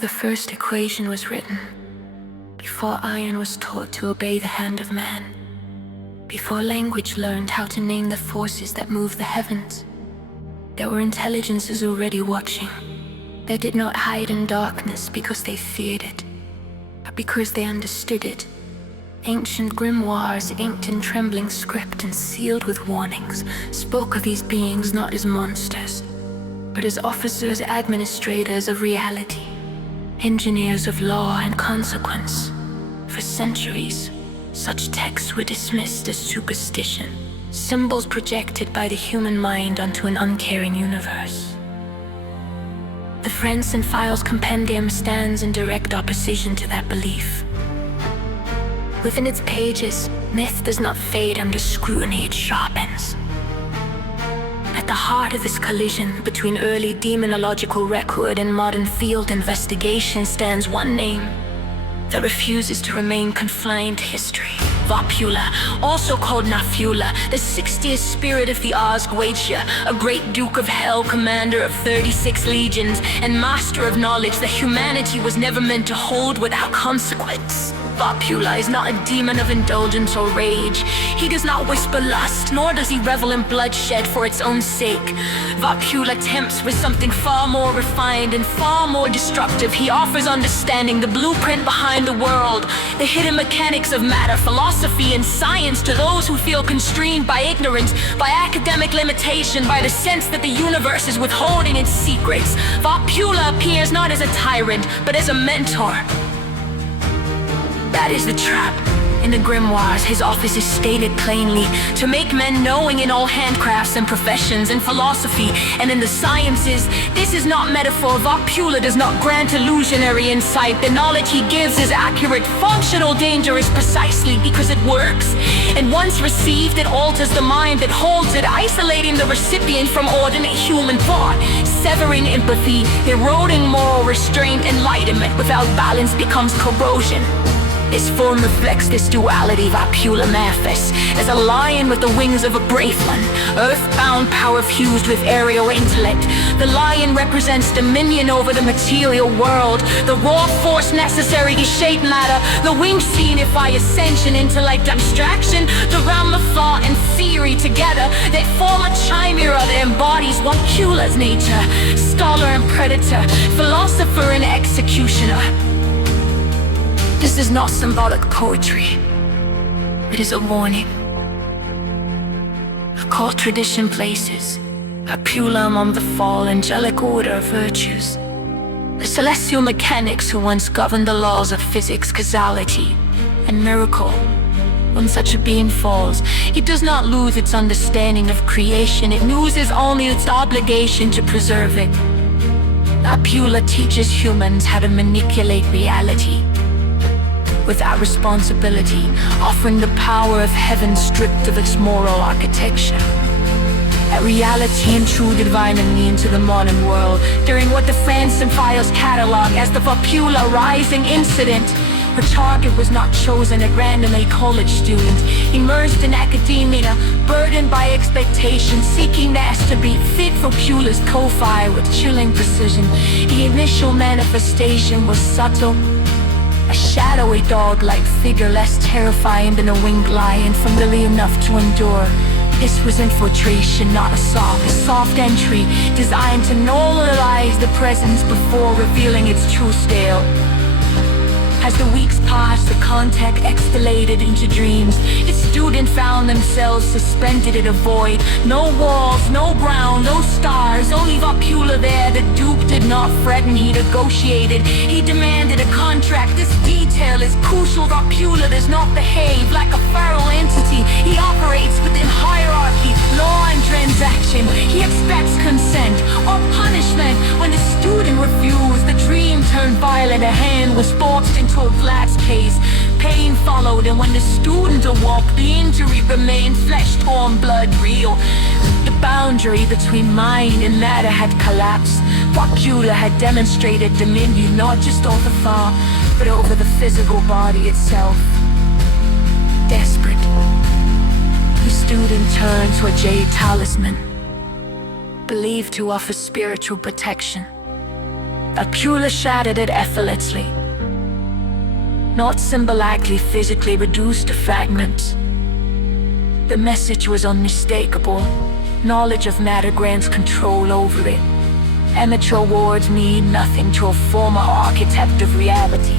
the first equation was written, before iron was taught to obey the hand of man, before language learned how to name the forces that move the heavens, there were intelligences already watching. They did not hide in darkness because they feared it, but because they understood it. Ancient grimoires, inked in trembling script and sealed with warnings, spoke of these beings not as monsters, but as officers, administrators of reality, engineers of law and consequence. For centuries, such texts were dismissed as superstition, symbols projected by the human mind onto an uncaring universe. The Friends and Files compendium stands in direct opposition to that belief. Within its pages, myth does not fade under scrutiny, it sharpens. At the heart of this collision between early demonological record and modern field investigation stands one name that refuses to remain confined to history. Vapula, also called Nafula, the 60th spirit of the Osgwatia, a great duke of hell, commander of 36 legions, and master of knowledge that humanity was never meant to hold without consequence. Vapula is not a demon of indulgence or rage. He does not whisper lust, nor does he revel in bloodshed for its own sake. Vapula tempts with something far more refined and far more destructive. He offers understanding, the blueprint behind the world, the hidden mechanics of matter, philosophy, and science to those who feel constrained by ignorance, by academic limitation, by the sense that the universe is withholding its secrets. Vapula appears not as a tyrant, but as a mentor. That is the trap. In the grimoires, his office is stated plainly, to make men knowing in all handcrafts and professions and philosophy, and in the sciences. This is not metaphor. Vapula does not grant illusionary insight. The knowledge he gives is accurate. Functional danger is precisely because it works. And once received, it alters the mind that holds it, isolating the recipient from ordinary human thought, severing empathy, eroding moral restraint. Enlightenment without balance becomes corrosion. His form reflects this duality. Vapula manifests as a lion with the wings of a brave one, earthbound power fused with aerial intellect. The lion represents dominion over the material world, the raw force necessary to shape matter. The wings signify ascension, intellect, abstraction, the realm of thought and theory together. They form a chimera that embodies Vapula's nature, scholar and predator, philosopher and executioner. This is not symbolic poetry. It is a warning. A cult tradition places Vapula among the fall angelic order of virtues, the celestial mechanics who once governed the laws of physics, causality, and miracle. When such a being falls, it does not lose its understanding of creation. It loses only its obligation to preserve it. Vapula teaches humans how to manipulate reality without responsibility, offering the power of heaven stripped of its moral architecture. That reality intruded violently into the modern world during what the Friends and Files catalog as the Vapula Rising incident. Her target was not chosen at random, a college student, immersed in academia, burdened by expectations, seeking to be fit. Vapula's co-fire with chilling precision. The initial manifestation was subtle, a shadowy dog-like figure, less terrifying than a winged lion, familiar enough to endure. This was infiltration, not a soft entry, designed to normalize the presence before revealing its true scale. As the weeks passed, the contact escalated into dreams. The student found themselves suspended in a void. No walls, no ground, no stars, only Vapula there. The Duke did not threaten, he negotiated. He demanded a contract. This detail is crucial. Vapula does not behave like a feral entity. He operates within hierarchy, law and transaction. He expects consent or punishment. When the student refused, the dream turned violent. A hand was forced into a glass case. Pain followed, and when the student awoke, the injury remained flesh-torn, blood real. The boundary between mind and matter had collapsed. Vapula had demonstrated dominion not just over thought, but over the physical body itself. Desperate, the student turned to a jade talisman, believed to offer spiritual protection. Vapula shattered it effortlessly, not symbolically, physically reduced to fragments. The message was unmistakable. Knowledge of matter grants control over it. Amateur wards mean nothing to a former architect of reality.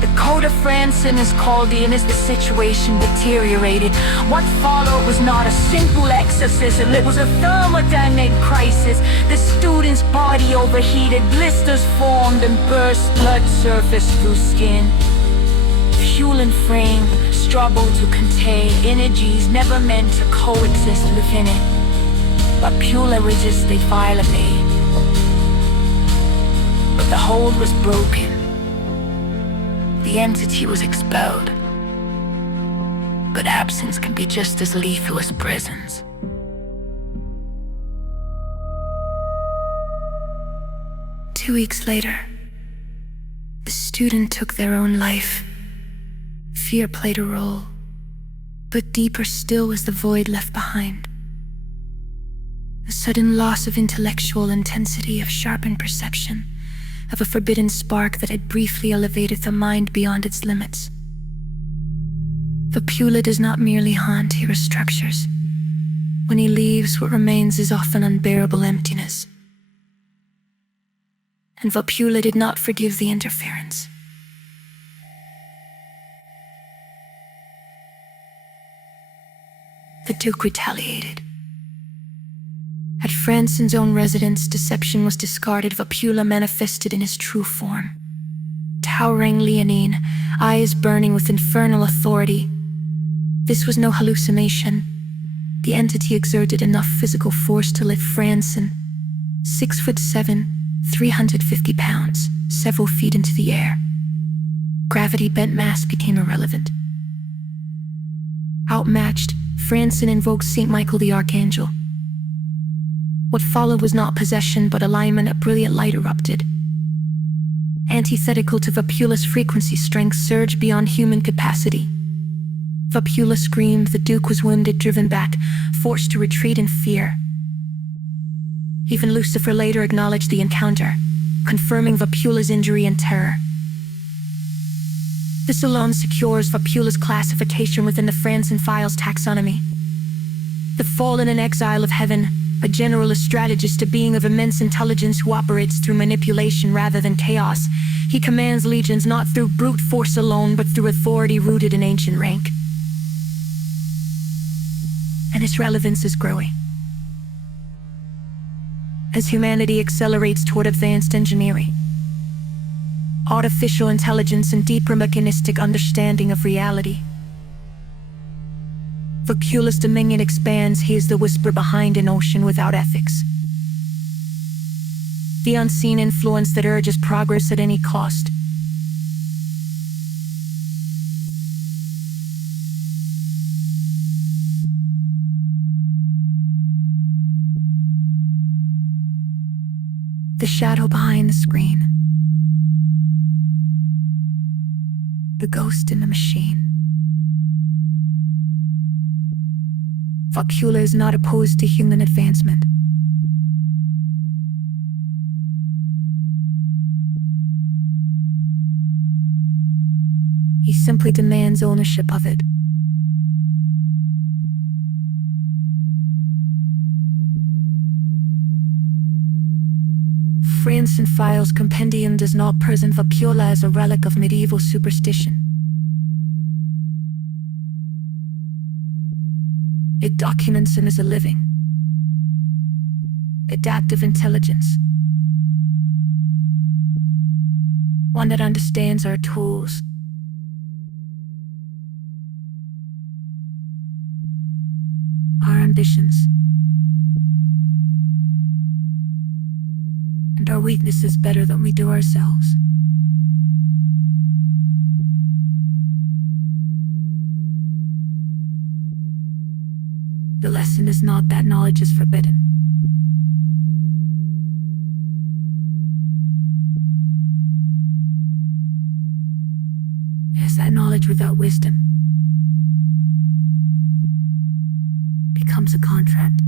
The code of Francine is called in as the situation deteriorated. What followed was not a simple exorcism, it was a thermodynamic crisis. The student's body overheated, blisters formed and burst, blood surfaced through skin. Fuel and frame struggled to contain energies never meant to coexist within it. Vapula resisted violently, but the hold was broken. The entity was expelled. But absence can be just as lethal as presence. Two weeks later, the student took their own life. Fear played a role, but deeper still was the void left behind. A sudden loss of intellectual intensity, of sharpened perception, of a forbidden spark that had briefly elevated the mind beyond its limits. Vapula does not merely haunt Hera's structures. When he leaves, what remains is often unbearable emptiness. And Vapula did not forgive the interference. The Duke retaliated. At Francine's own residence, deception was discarded. Vapula manifested in his true form. Towering leonine, eyes burning with infernal authority. This was no hallucination. The entity exerted enough physical force to lift Francine, 6'7", 350 pounds, several feet into the air. Gravity-bent mass became irrelevant. Outmatched, Francine invoked Saint Michael the Archangel. What followed was not possession, but alignment. A brilliant light erupted. Antithetical to Vapula's frequency, strength surged beyond human capacity. Vapula screamed. The Duke was wounded, driven back, forced to retreat in fear. Even Lucifer later acknowledged the encounter, confirming Vapula's injury and terror. This alone secures Vapula's classification within the Francine Files taxonomy. The fallen and exile of heaven, a generalist strategist, a being of immense intelligence who operates through manipulation rather than chaos. He commands legions not through brute force alone, but through authority rooted in ancient rank. And his relevance is growing. As humanity accelerates toward advanced engineering, artificial intelligence, and deeper mechanistic understanding of reality, Vapula's dominion expands. He is the whisper behind an ocean without ethics. The unseen influence that urges progress at any cost. The shadow behind the screen. The ghost in the machine. Vapula is not opposed to human advancement. He simply demands ownership of it. Francine Files Compendium does not present Vapula as a relic of medieval superstition. It documents him as a living, adaptive intelligence. One that understands our tools, our ambitions, and our weaknesses better than we do ourselves. The lesson is not that knowledge is forbidden. It is that knowledge without wisdom becomes a contract.